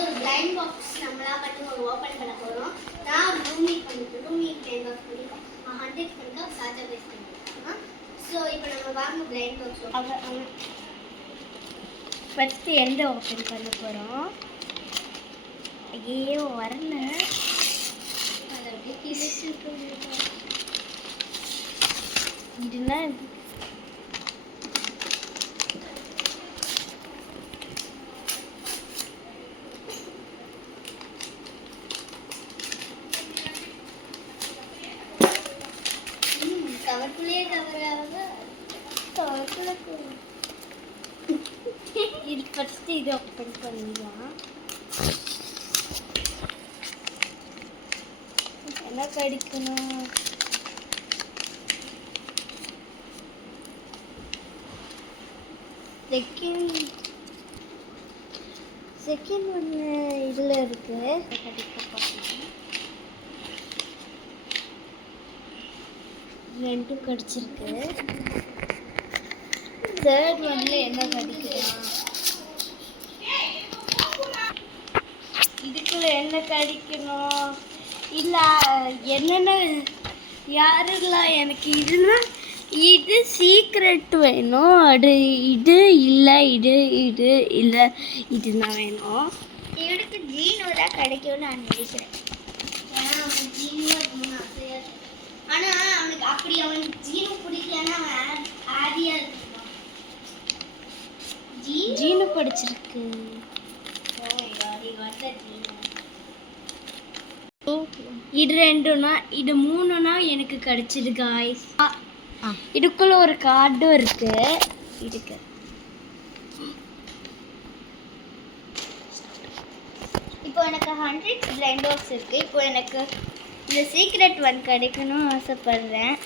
ஒரு blind box நம்மளா பண்ணி ஒரு ஓபன் பண்ண போறோம். நான் ரூமி பிளைண்ட் பாக்ஸ் பண்ணிட்டேன். 100 பண்ணா சாஜா பேஸ் பண்ணிட்டாங்க. சோ இப்போ நம்ம வாங்க பிளைண்ட் பாக்ஸ் ஃபர்ஸ்ட் எந்த ஓபன் பண்ண போறோம்? ஐயோ வரல. அத அப்படியே கிழிச்சிட்டு இதுனா கவர்க்குள்ளே கவராக கவர்க்குள்ள இது ஃபர்ஸ்ட் இது ஓபன் பண்ணிடலாம். என்ன கிடைக்கணும்? செகண்ட் ஒன்று இதில் இருக்கு. ரெண்டும் கிடச்சிருக்கு. தேர்ட் ஒன்ல என்ன கிடைக்கலாம்? இதுக்குள்ள என்ன கிடைக்கணும்? இல்லை என்னென்ன யாருலாம் எனக்கு இதுனா இது சீக்ரெட் வேணும். அது இது இல்லை இது இது இல்லை இதுதான் வேணும். இவனுக்கு ஜீனோ தான் கிடைக்கும்னு நான் நினைக்கிறேன். ஏன்னா அவன் ஜீனோ ஆசையா. ஆனா அவனுக்கு அப்படி அவனுக்கு ஜீனோ பிடிக்கலன்னா அவன் ஆதியா இருக்கான். ஜீனோ படிச்சிருக்கு. இது ரெண்டுனா இது மூணுனா எனக்கு கிடைச்சது காய்ஸ். இதுக்குள்ள ஒரு கார்டும் இருக்கு. இதுக்கு இப்போ எனக்கு 100 பிளைண்ட் பாக்ஸ் இருக்கு. இப்போ எனக்கு இந்த சீக்ரெட் ஒன் கிடைக்கணும்னு ஆசைப்படுறேன்.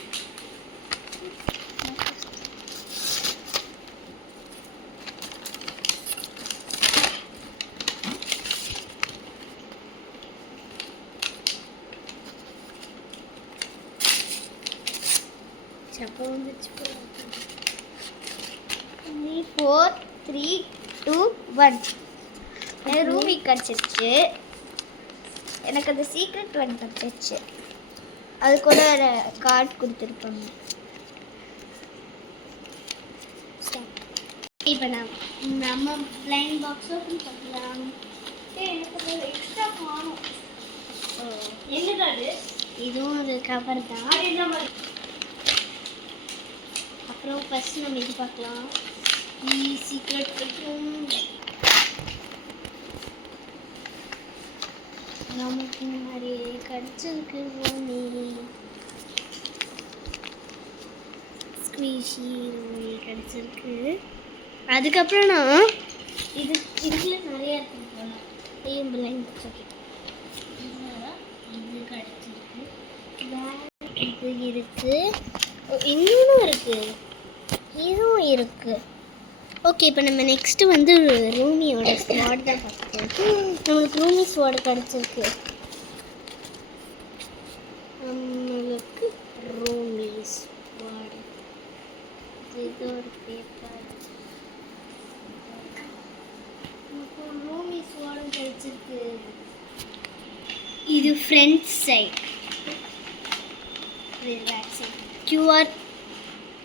சப்போ வந்துச்சு. 4 3 2 1 எனக்கு ரூமி கிடச்சிருச்சு. எனக்கு அந்த சீக்ரெட் ஒன் கிடச்சிருச்சு. அது கூட கார்டு கொடுத்துருப்பாங்க. இப்போ நம்ம பிளைண்ட் பாக்ஸ் ஓப்பன் பண்ணலாம். எனக்கு எக்ஸ்ட்ரா காணும். என்னடா இது? இதுவும் ஒரு கவர் தான். அப்புறம் ஃபர்ஸ்ட் நம்ம இது பார்க்கலாம். சீக்ரெட் நமக்கு நிறைய கிடச்சிருக்கு. ஸ்குவீஷி கிடச்சிருக்கு. அதுக்கப்புறம் நான் இதுல நிறைய இருக்கு போனோம். பிளைண்ட் இது கிடச்சிருக்கு. இது இருக்கு. இன்னும் இருக்கு. இதுவும் இருக்கு. ஓகே, இப்போ நம்ம நெக்ஸ்ட்டு வந்து ரூமியோட ஸ்வாட் தான் பார்த்துக்கோம். நம்மளுக்கு ரூமி ஸ்வாட் கிடச்சிருக்கு. நம்மளுக்கு ரூமி ஸ்வாட் இது ஒரு பேப்பர். நமக்கு ரூமி ஸ்வாடும் கிடச்சிருக்கு. இது ஃப்ரண்ட் சைட் ரிலாக்ஸிங் QR.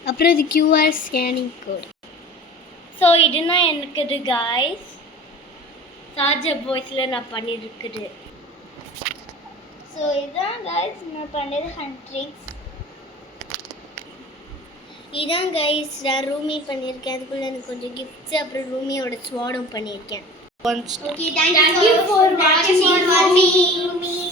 அப்புறம் இது QR ஸ்கேனிங் கோட். ஸோ இதுனா எனக்கு இது காய்ஸ் சார்ஜர் பாய்ஸில் நான் பண்ணியிருக்குது. ஸோ இதுதான் கைஸ் நான் பண்ணது 100. இதான் கைஸ் நான் ரூமி பண்ணியிருக்கேன். அதுக்குள்ளே எனக்கு கொஞ்சம் கிஃப்ட்ஸ் அப்புறம் ரூமியோட ஸ்வாடும் பண்ணியிருக்கேன். Okay, thank you for watching Rumi.